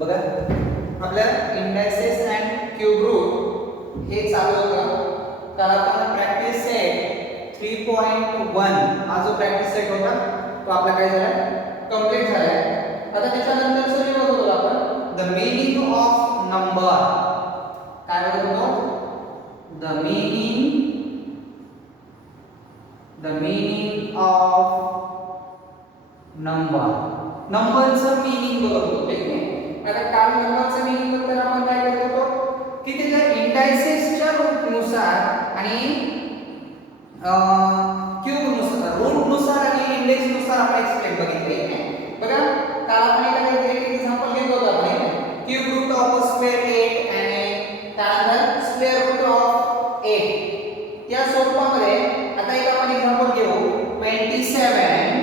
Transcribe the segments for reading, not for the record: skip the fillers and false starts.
बघा आपल्या indices and cube route हे चालू होतं. काल आपण प्रॅक्टिस सेट 3.1 हा जो प्रॅक्टिस सेट होता तो आपला काय झाला कंप्लीट झाला आहे. आता त्याच्यानंतर सर बघत होतो आपण द मीनिंग ऑफ नंबर. काय बघत होतो? The meaning of number. नंबरचं मीनिंग बघत होतो. ठीक आहे. आता काल नंबरचं मीनिंग बद्दल आपण काय करत होतो की त्याच्या इंडायसेसच्या रूटनुसार आणि क्यूबनुसार रूटनुसार आणि इंडेक्सनुसार आपण एक्सप्लेन बघितले. ठीक आहे. बघा काल आपण एक एक्झाम्पल घेत होतो आपण क्यूब रूट ऑफ स्क्वेअर 8 आणि त्यानंतर स्क्वेअर रूट ऑफ 8 या स्वरूपामध्ये आता एक आपण एक्झाम्पल घेऊ 27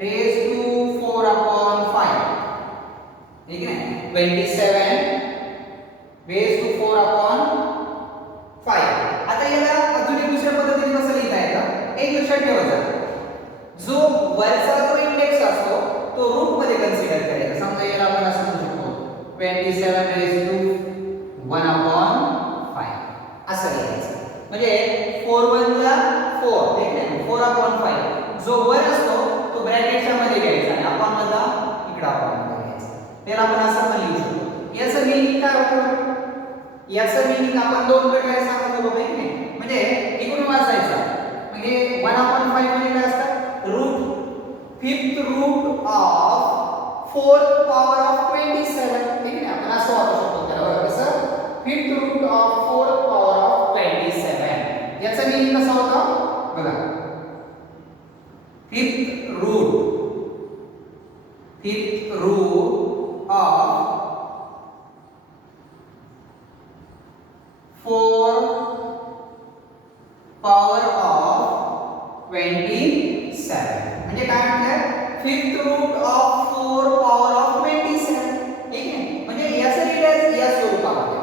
रेज टू 4/5. ठीक आहे. 27 रेज टू 4/5. आता याला अजून एक दुसऱ्या पद्धतीने कसं लिहिता येतं एक लक्षात ठेवायचं. जो वरचा जो इंडेक्स असतो तो रूट मध्ये कन्सिडर करायचा. समजा याला आपण असं म्हणू शकतो 27 रेज टू 1/5 असं लिहायचं. म्हणजे 4 1 ला 4. ठीक आहे. 4/5 जो वर असतो तो ब्रॅकेटच्या मध्ये घ्यायचा आणि आपण मधला इकडे आपण त्याला आपण असं पण लिहू शकतो. याचं मीनिंग काय होतं? याचं मीनिंग आपण दोन प्रकारे सांगत होतो. नाही म्हणजे इकडून वाचायचा म्हणजे 1/5 म्हणजे काय असतं root 5th root of 4th power of 27. ठीक आहे. आपण असं वाचू शकतो त्याला. कसं 5th root of 4th power of 27. याचं मीनिंग कसं होतं बघा 5th route of 4 power of 27. म्हणजे काय म्हणतात 5th root of 4 power of 27. ठीक आहे. म्हणजे याचं रिडायस या स्वरूपामध्ये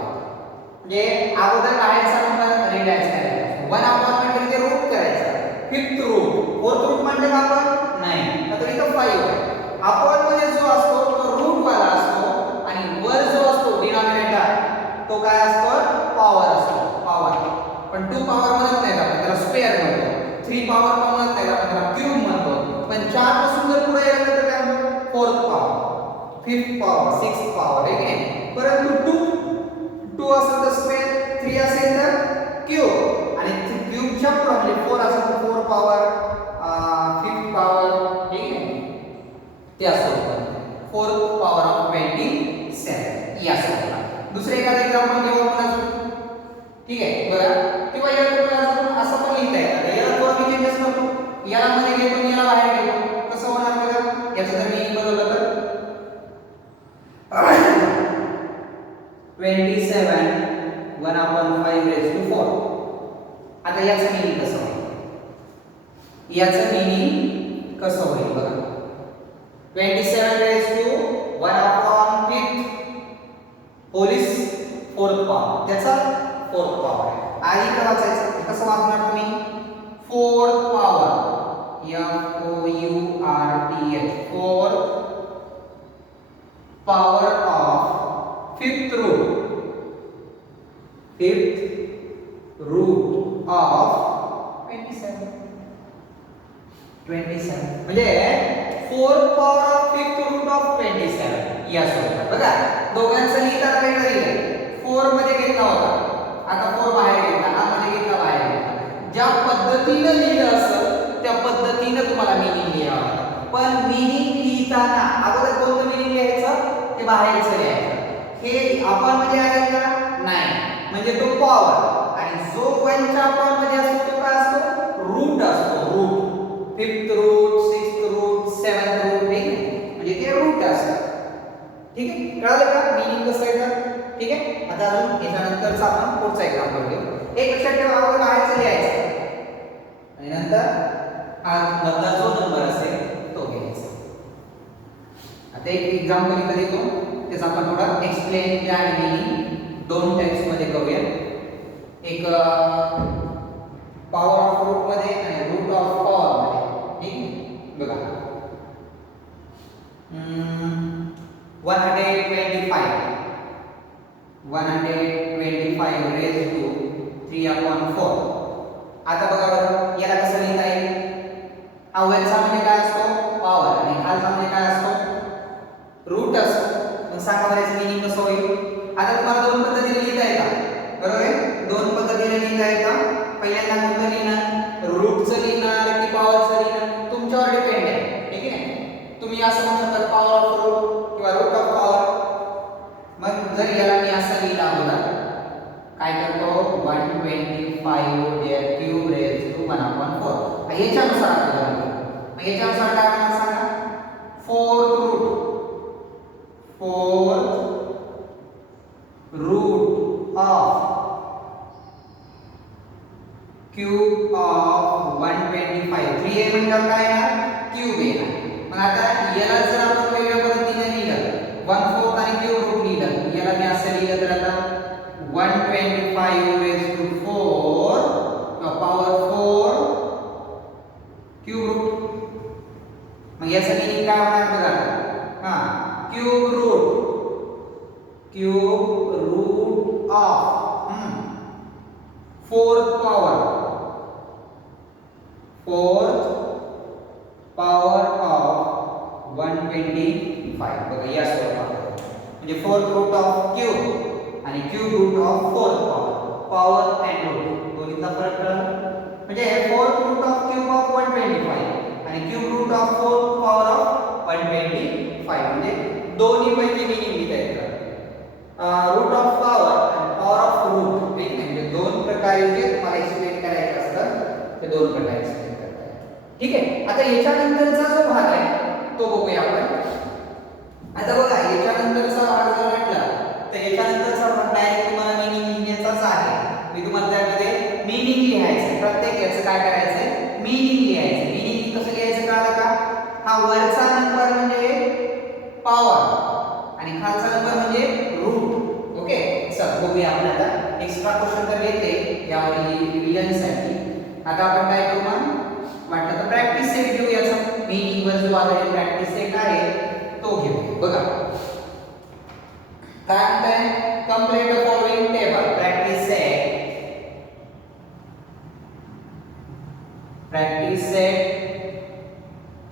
म्हणजे अगोदर काढायचा नंबर रिडायस करायचा 1/5 म्हणजे ते रूट करायचा 5th root 4th root म्हणजे का आपण नाही आता इथं 5 आहे. आपण मध्ये जो असतो तो रूट वाला असतो आणि वर जो असतो डिनॉमिनेटर तो काय असतो पॉवर असतो. पॉवर पण 2 पॉवर म्हणत नाही आपण त्याला स्क्वेअर म्हणतो. 3 पॉवर पण म्हणत नाही आपण त्याला क्यूब म्हणतो. पण 4 पासून जर पुढे गेलं तर काय म्हणतो 4th power 5th power 6th power. ठीक आहे. परंतु 2 असेल तर स्क्वेअर 3 असेल तर क्यूब आणि क्यूबच्या पुढे म्हणजे 4 असेल तर 4 पॉवर 5th पॉवर. ठीक आहे. त्या स्वरूपात 4th पॉवर ऑफ 27 या स्वरूपात. दुसरे एखादं एक्झाम्पल घेऊ आपण अजून. ठीक आहे. बघा किंवा याला आपण असं पण लिहिता येतं. याला थोडं मी चेंजेस करतो. याला मध्ये घेतो याला बाहेर घेतो. कसं होणार बघा याचं जर मीनिंग बदललं तर 27 1/5 रेज टू 4. आता याचं मीनिंग कसं होईल? याचं मीनिंग कसं होईल बघा 27 raised to 1/5 होलीस 4th पॉवर त्याचा 4th पॉवर आहे. आधी काय वाचायचं कसं वाचणार तुम्ही 4th power Fourth power of 5th root of 27 म्हणजे 4th power of 5th root of 27 या स्वरूपात. बघा दोघांचं लिहिताना वेगळं लिहिलंय. 4 मध्ये घेतला होता आता 4 बाहेर घेतला आतमध्ये घेतला बाहेर घेतला. ज्या पद्धतीनं लिहिलं असेल त्या पद्धतीनं तुम्हाला मीनिंग लिहावं. पण मीनिंग लिहिताना अगोदर कोणतं मीनिंग लिहायचं ते बाहेरचं लिहायचं. हे आपण मध्ये आहे का नाही म्हणजे तो पॉवर आणि जो वनच्या पॉवर मध्ये असतो तो काय असतो रूट असतो. Route 5th route 6th route 7th route म्हणजे ते रूट असतात. ठीक आहे. कळलं का मीनिंग कसं येतं? ठीक आहे. आता अजून याच्यानंतरचा आपण पुढचा एक्झाम्पल घेऊ. एक लक्षात ठेवा अगोदर बाहेरचं लिहायचं आणि नंतर हा मधला जो नंबर असेल तो घ्यायचा. आता एक एक्झाम्पल इथे देतो त्याचा आपण थोडा एक्सप्लेन आणि मीनिंग दोन टाइप्स मध्ये करूया. एक पॉवर ऑफ रूट मध्ये आणि रूट ऑफ पॉवर मध्ये. ठीक बघा 125 125 रेज टू 3/4. आता बघा बरं याला कसं लिहिता येईल? हा वरचा म्हणजे काय असतो? पॉवर. आणि खालचा म्हणजे काय असतो? रूट असतो. मग सांगा बरं याचं मीनिंग कसं होईल? आता तुम्हाला दोन पद्धतीने लिहिता येतात, बरोबर आहे? दोन पद्धतीने लिहिता येतात. पहिल्यांदा कोणतं लिहिणार? रूटचं लिहिणार की पॉवरचं लिहिणार? तुमच्यावर डिपेंड आहे, ठीक आहे? तुम्ही असं म्हणू शकता पॉवर ऑफ रूट किंवा रूट ऑफ पॉवर. मग जर याला मी असं लिहिला होता, काय करतो? 125 their cube raised to 1/4. याच्यानुसार आपल्याला मग याच्यानुसार काय होणार सांगा? Fourth root of cube of 125. 3 आहे म्हणजे काय येणार? क्यूब येणार. मग आता याला जर आपण वेगळ्या पद्धतीने लिहिलं, 1/4 आणि क्यूब रूट लिहिलं, याला मी असं लिहिलं तर आता 125 raised to 4 power 4 cube root. मग याचं मीनिंग काय होणार बघा? हां, cube root of fourth power of 125. बघा या स्वरूपात म्हणजे फोर्थ रूट ऑफ क्यूब आणि cube root of fourth power and root दोन्हीचा फरक कळला. म्हणजे fourth root of cube of 125 आणि cube root of fourth power of 125 म्हणजे दोन्ही पैकी मीनिंग लिहिता येतं. रूट ऑफ पॉवर आणि पॉवर ऑफ रूट एक म्हणजे दोन प्रकारे जे तुम्हाला एक्सप्लेन करायचं असतं ते दोन प्रकारे एक्सप्लेन करता येतं, ठीक आहे? आता याच्यानंतरचा जो भाग आहे तो बघूया आपण. आता बघा याच्यानंतरचा भाग जर म्हटला तर याच्यानंतरचा भाग डायरेक्ट तुम्हाला मीनिंग लिहिण्याचाच आहे. मी तुम्हाला त्यामध्ये मीनिंग लिहायचं, प्रत्येक याचं काय करायचं? मीनिंग लिहायचं. मीनिंग कसं लिहायचं कळलं का? हा वरचा नंबर म्हणजे पॉवर आणि खालचा नंबर म्हणजे रूट. ओके, चल बघूया आपण आता. एक्स्ट्रा क्वेश्चन तर येते यावर रिव्हिजनसाठी. आता आपण काय करू मग? वाटलं तर प्रॅक्टिस सेट घेऊ. याचा मीनिंग वर जो आलेला प्रॅक्टिस सेट आहे तो घेऊ. बघा काय म्हणताय? Complete the following table. Practice set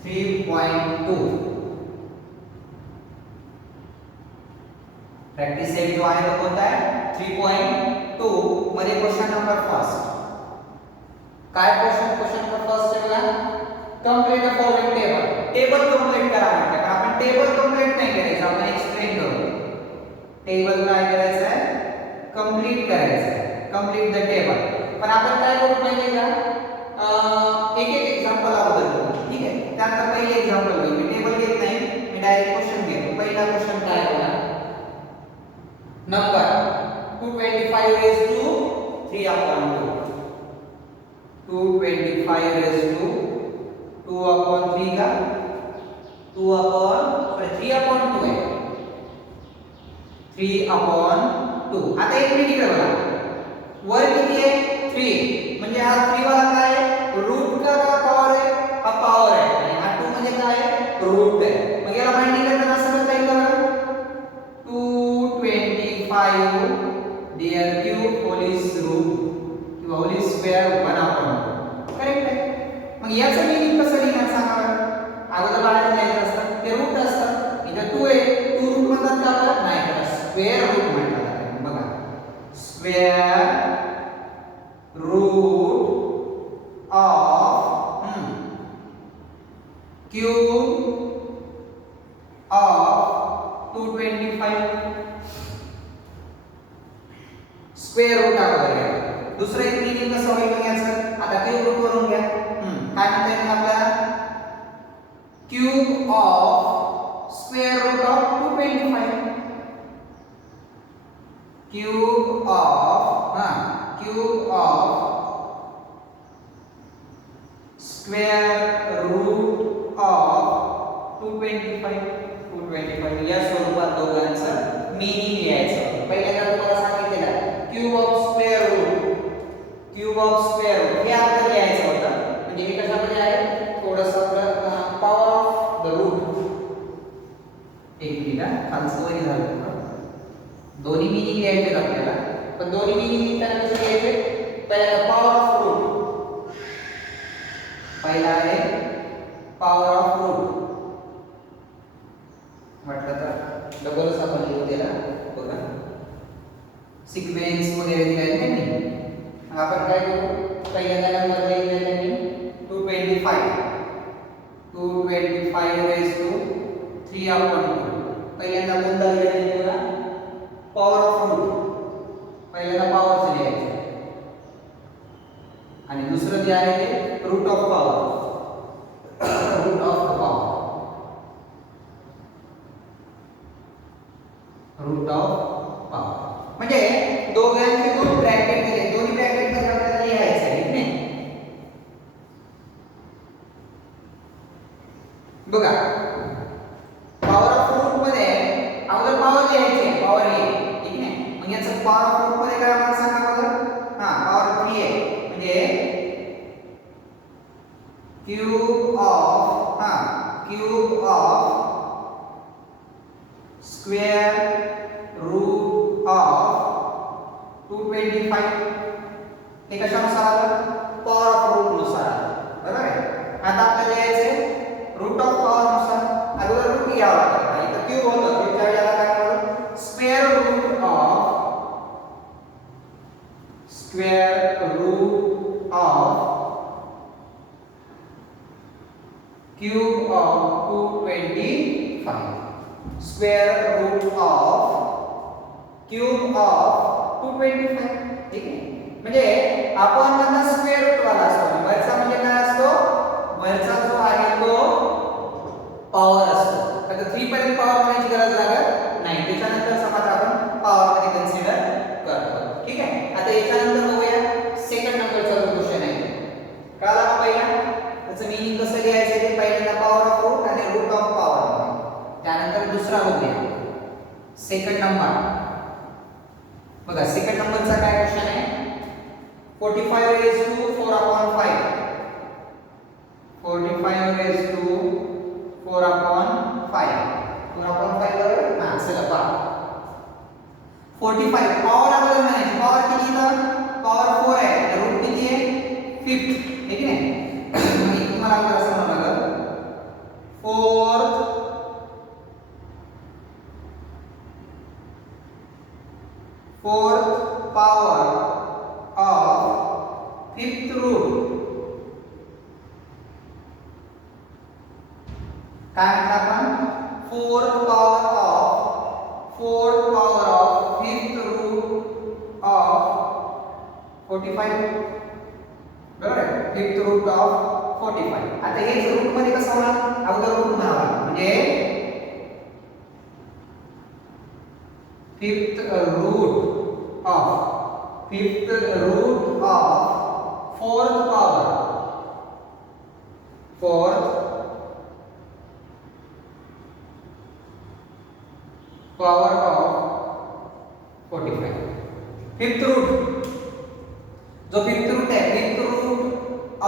3.2. Practice set जो आहे तो कोणता आहे? 3.2 मध्ये क्वेश्चन नंबर फर्स्ट. काय क्वेश्चन नंबर फर्स्ट आहे बघा. Complete the following table complete करा म्हटलं. पण आपण टेबल कंप्लीट नाही करायचं, आपण एक्सप्लेन करू. टेबल काय करायचं आहे? कंप्लीट करायचं आहे. Complete the table. पण आपण काय करू माहिती का? एक एक्झाम्पल अगोदर घेऊ, ठीक आहे? त्यानंतर पहिले एक्झाम्पल घेऊ. मी टेबल घेत नाही, मी डायरेक्ट क्वेश्चन घेतो. पहिला क्वेश्चन काय होणार? Number 225 raised to 3/2. 225 raised to 2/3 का? 3/2 आहे. 3/2. आता एक मिनिट इकडे बघा. वर किती आहे? 3. म्हणजे हा 3 वाला काय आहे? रूट का पॉवर आहे? हा पॉवर आहे. आणि हा 2 म्हणजे काय आहे? रूट आहे. मग याला मांडणी करताना असं करता येईल बघा. 225 their cube whole root किंवा whole square 1/2. करेक्ट आहे. मग याचं मीनिंग कसं लिहिणार सांगा बरं? अगोदर बाहेर द्यायचं असतं, ते रूट असतं. इथे 2 आहे, 2 रूट म्हणतात का आपण? नाही, त्याला स्क्वेअर रूट म्हणतात. बघा, square root of cube of 225. Square root आहे. दुसरं एक मीनिंग कसं होईल मग याचं? आता क्यूब रूट वरून घ्या. काय म्हणता येईल आपल्याला? Cube of square root of 225. Cube of square root of 225 या स्वरूपात दोघांचं मीनिंग लिहायचं. पहिल्यांदा तुम्हाला सांगितलेलं क्यूब ऑफ स्क्वेअर रूट हे आपल्याला लिहायचं होतं. म्हणजे हे कशामध्ये आहे? थोडंसं आपलं पॉवर ऑफ द रूट. एक मिनिट, खालचं वरी झालं दोन्ही मिनिंग लिहायचे आपल्याला, पण दोन्ही मिनिंग लिहिताना कसे लिहायचे? पहिला पॉवर ऑफ रूट, पहिला आहे पॉवर ऑफ रूट म्हटलं तर डबलच आपण लिहू त्याला बघा, सिक्वेन्स वगैरे दिलेले नाही. आपण काय करू? पहिल्यांदा नंबर लिहिलेला मी 225 raised to 3/2. पहिल्यांदा कोणता लिहिलेला बघा? पॉवर ऑफ रूट, पहिल्यांदा पॉवरच लिहायचं आणि दुसरं जे आहे ते root of power, root of power, root of power. म्हणजे दोघांचे दोन ब्रॅकेट दिले, दोन्ही ब्रॅकेट मध्ये आपल्याला लिहायचं आहे, ठीक आहे? बघा पॉवर ऑफ रूट मध्ये अगोदर पॉवर लिहायची आहे, पॉवर आहे, ठीक आहे? मग याचं पॉवर ऑफ रूट मध्ये काय मला सांगा बघा? पॉवर 3 आहे, म्हणजे cube of square root of 225. हे कशानुसार आलं? पॉवर ऑफ रूट नुसार आलं, बरोबर आहे? आता आपल्याला लिहायचे रूट ऑफ पॉवर नुसार. अगोदर रूट घ्यावा लागेल आणि इथं क्यूब होतं, क्यूबच्या वेळेला काय करू? Square root of cube of 225, square root of cube of 225, ठीक आहे? म्हणजे आपण म्हणता स्क्वेअर रूट वाला असतो, वरचा म्हणजे काय असतो? वरचा जो आहे तो पॉवर असतो. आता 3 पर्यंत पॉवर म्हणायची गरज लागत नाही, त्याच्यानंतर समज आपण पॉवर मध्ये कन्सिडर करतो, ठीक आहे? आता याच्यानंतर बघूया सेकंड नंबरचा जो क्वेश्चन आहे. कळाला का पहिला? त्याचं मीनिंग कसं लिहायचं ते पहिल्यांदा पॉवर ऑफ रूट आणि रूट ऑफ पॉवर. त्यानंतर दुसरा बघूया सेकंड नंबर. बघा सेकंड नंबरचा काय क्वेश्चन आहे? 45 raised to 4/5, 45 raised to 4/5, 4/5 बरोबर? चला पहा 45 पॉवर अगोदर म्हणायची, पॉवर किती इथं? पॉवर 4 आहे, रूट किती आहे? 5th, ठीक आहे? आणि तुम्हाला अगोदर असं म्हणावं लागेल 4th power of 5th root. काय म्हणतात आपण? 4th power of 5th root of 45, बरोबर आहे? 5th root of 45. आता हेच रूट मध्ये कसं होणार? अगोदर रूट म्हणावा, म्हणजे 5th root of 4th power, 4th power of 45. 5th root, जो 5th root है, 5th root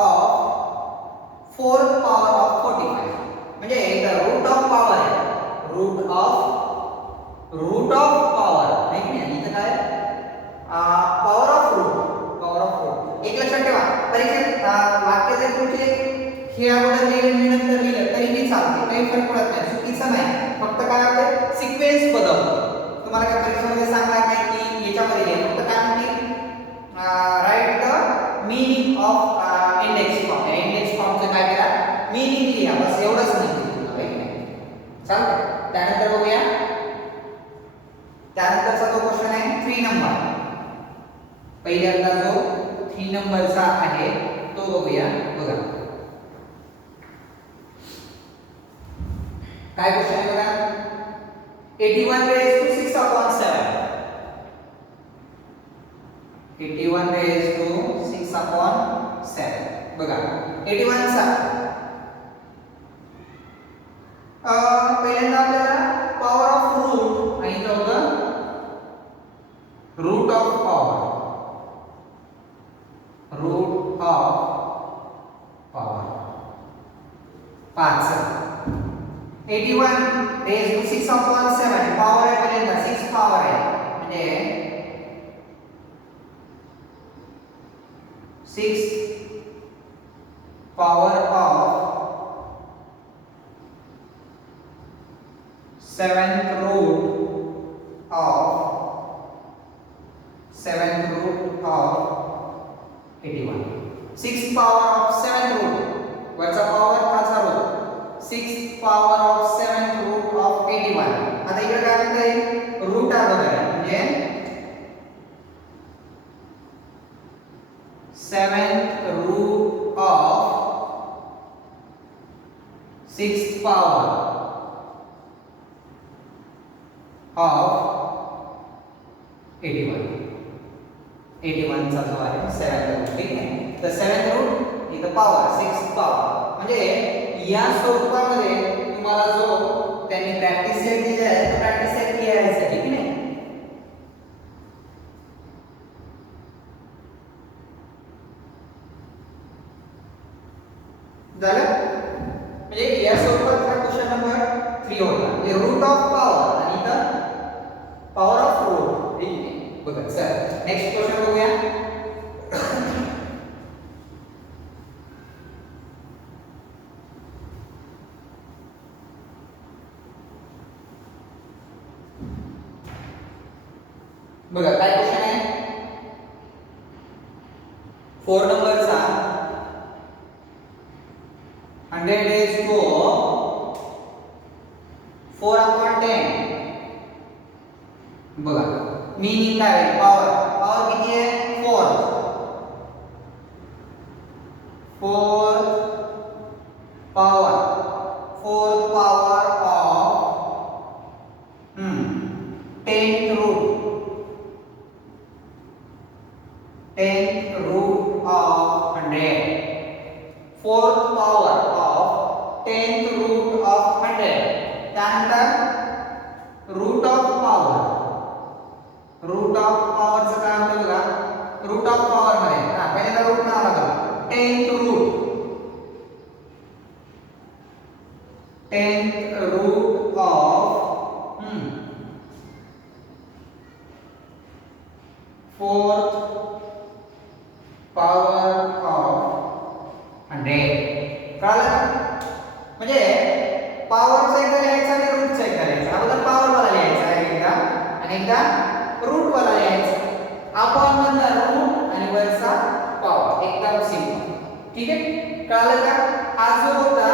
of 4th power of 45, म्हणजे इथं रूट ऑफ पॉवर आहे, रूट ऑफ पॉवर नाही ना, इथं काय पॉवर ऑफ रूट. एक लक्षात ठेवा, परीक्षेत वाक्य जर तुमचे हे अगोदर लिहिलं मी नंतर लिहिलं तरी मी चालते, काही फरक पडत नाही, चुकीचं नाही. फक्त काय होतं? सिक्वेन्स बदलतो. तुम्हाला काय परीक्षेमध्ये सांगणार नाही की याच्यामध्ये लिहा, फक्त काय म्हणते write the meaning of index form. या इंडेक्स फॉर्मचं काय करा? मीनिंग लिहा, बस एवढंच नाही तुम्हाला, राईट नाही? चालतं. त्यानंतर बघूया त्यानंतरचा जो क्वेश्चन आहे 3 नंबर. पहिल्यांदा जो 3 नंबरचा आहे तो बघूया. बघा काय क्वेश्चन आहे बघा. 81 raised to 6/7, 81 raised to 6/7. बघा 81 चा पहिल्यांदा आपल्याला पॉवर ऑफ रूट आणि इथं होतं root of power, root of power 5. 81 raised to 6/7 power आहे, पहिल्यांदा 6 पॉवर आहे, म्हणजे म्हणजे 6 power of 7th root of 81. 6 power of 7th root वरचा पॉवर खालचा route 6 power of 7th root of 81. आता इकडे काय म्हणते रूट अगोदर आहे म्हणजे 7th root of 6th power of 81. 81 चा जो आहे 7th रूट ठीक आहे. तर 7th रूट इथं पॉवर 6th पॉवर म्हणजे या स्वरूपामध्ये तुम्हाला जो त्यांनी प्रॅक्टिस सेट दिला आहे तो प्रॅक्टिस सेट लिहायचा ठीक आहे. झालं म्हणजे या स्वरूपात क्वेश्चन नंबर 3 होता म्हणजे रूट ऑफ पॉवर आणि इथं पॉवर ऑफ रूट ठीक आहे. बघा चल नेक्स्ट क्वेश्चन बघूया. बघा काय क्वेश्चन आहे 4 नंबरचा 100 raised to 4/10. बघा मीनिंग काय आहे पॉवर पॉवर किती आहे 4 power 4 power of 10th root of 100. 4th power of 10th root of 100. त्यानंतर रूट ऑफ पॉवर चं काय होतं बघा रूट ऑफ पॉवर मध्ये पहिल्यांदा रूट नाव लागलं 10th root of 4th power of 100. कळलं म्हणजे पॉवरचा एकदा लिहायचा आणि रूटचा एकदा लिहायचा. अगोदर पॉवर वाला लिहायचा एकदा आणि एकदा रूट वाला लिहायचा. आपण नंतर रूट आणि वरचा पॉवर एकदम सिंपल ठीक आहे. कळलं का. हा जो होता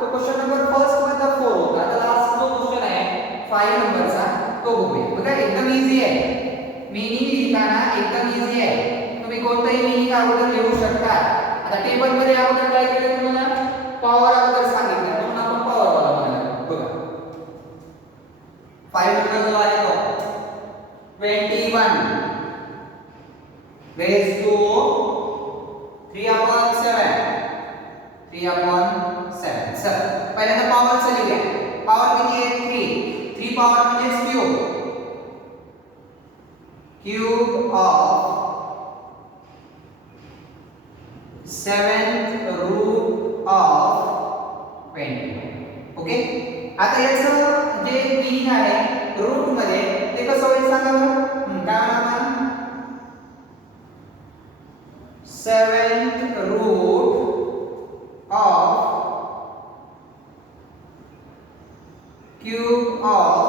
तो क्वेश्चन नंबर फर्स्ट मधला 4 होता. आता लास्ट जो क्वेश्चन आहे 5 नंबरचा तो बघूया. बघा एकदम इझी आहे. मीनिंग लिहिताना एकदम इझी आहे. तुम्ही कोणताही मीनिंग अगोदर लिहू शकता. आता टेबल मध्ये अगोदर काय केलं तुम्हाला पॉवर अगोदर सांगितलं म्हणून आपण पॉवर वाला म्हणालो. बघा 5 नंबर जो आहे तो 21 raised to 3/7 सर पहिल्यांदा पॉवरचं लिहूया. पॉवर किती आहे 3 पॉवर म्हणजे cube of 7th root of 21. Okay. आता याचं जे मीनिंग आहे रूट मध्ये ते कसं होईल सांगा बरं. काय म्हणणार 7th root of cube of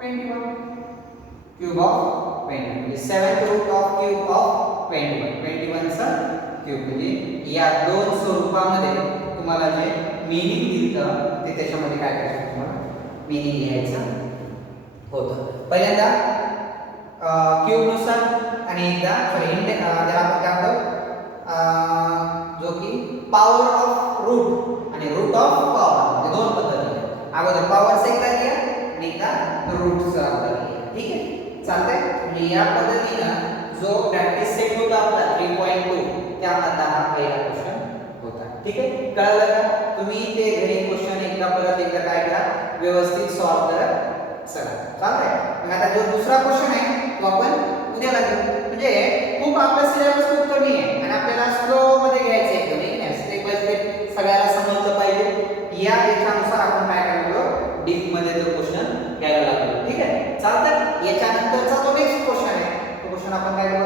21 म्हणजे 7th root of cube of 21 चा क्यूब म्हणजे या दोन स्वरूपामध्ये तुम्हाला जे मीनिंग दिलं ते त्याच्यामध्ये काय करायचं तुम्हाला मीनिंग लिहायचं होतं. पहिल्यांदा क्यूब नुसार आणि एकदा त्याला आपण काय म्हणतो जो की पॉवर ऑफ रूट आणि रूट ऑफ पॉवर म्हणजे दोन पद्धती. अगोदर पॉवरचा एकदा लिहा आणि एकदा रूटचा लिहा ठीक आहे. चालतंय म्हणजे या पद्धतीनं जो प्रॅक्टिस सेट होता आपला 3.2 त्यामधला हा पहिला क्वेश्चन होता ठीक आहे. कळलं का. तुम्ही ते घरी क्वेश्चन परत एकदा काय करा व्यवस्थित सॉल्व करत चला. चालतंय. मग आता जो दुसरा क्वेश्चन आहे तो आपण उद्याला घेऊ. म्हणजे खूप आपला सिलेबस खूप कमी आहे आणि आपल्याला स्लो मध्ये घ्यायचं आहे एकदम स्टेप बाय स्टेप सगळ्याला समजलं पाहिजे. याच्यानुसार आपण काय करतो डीप मध्ये तो क्वेश्चन घ्यायला लागलो ठीक आहे. चालतंय. याच्यानंतरचा तो नेक्स्ट आपण काय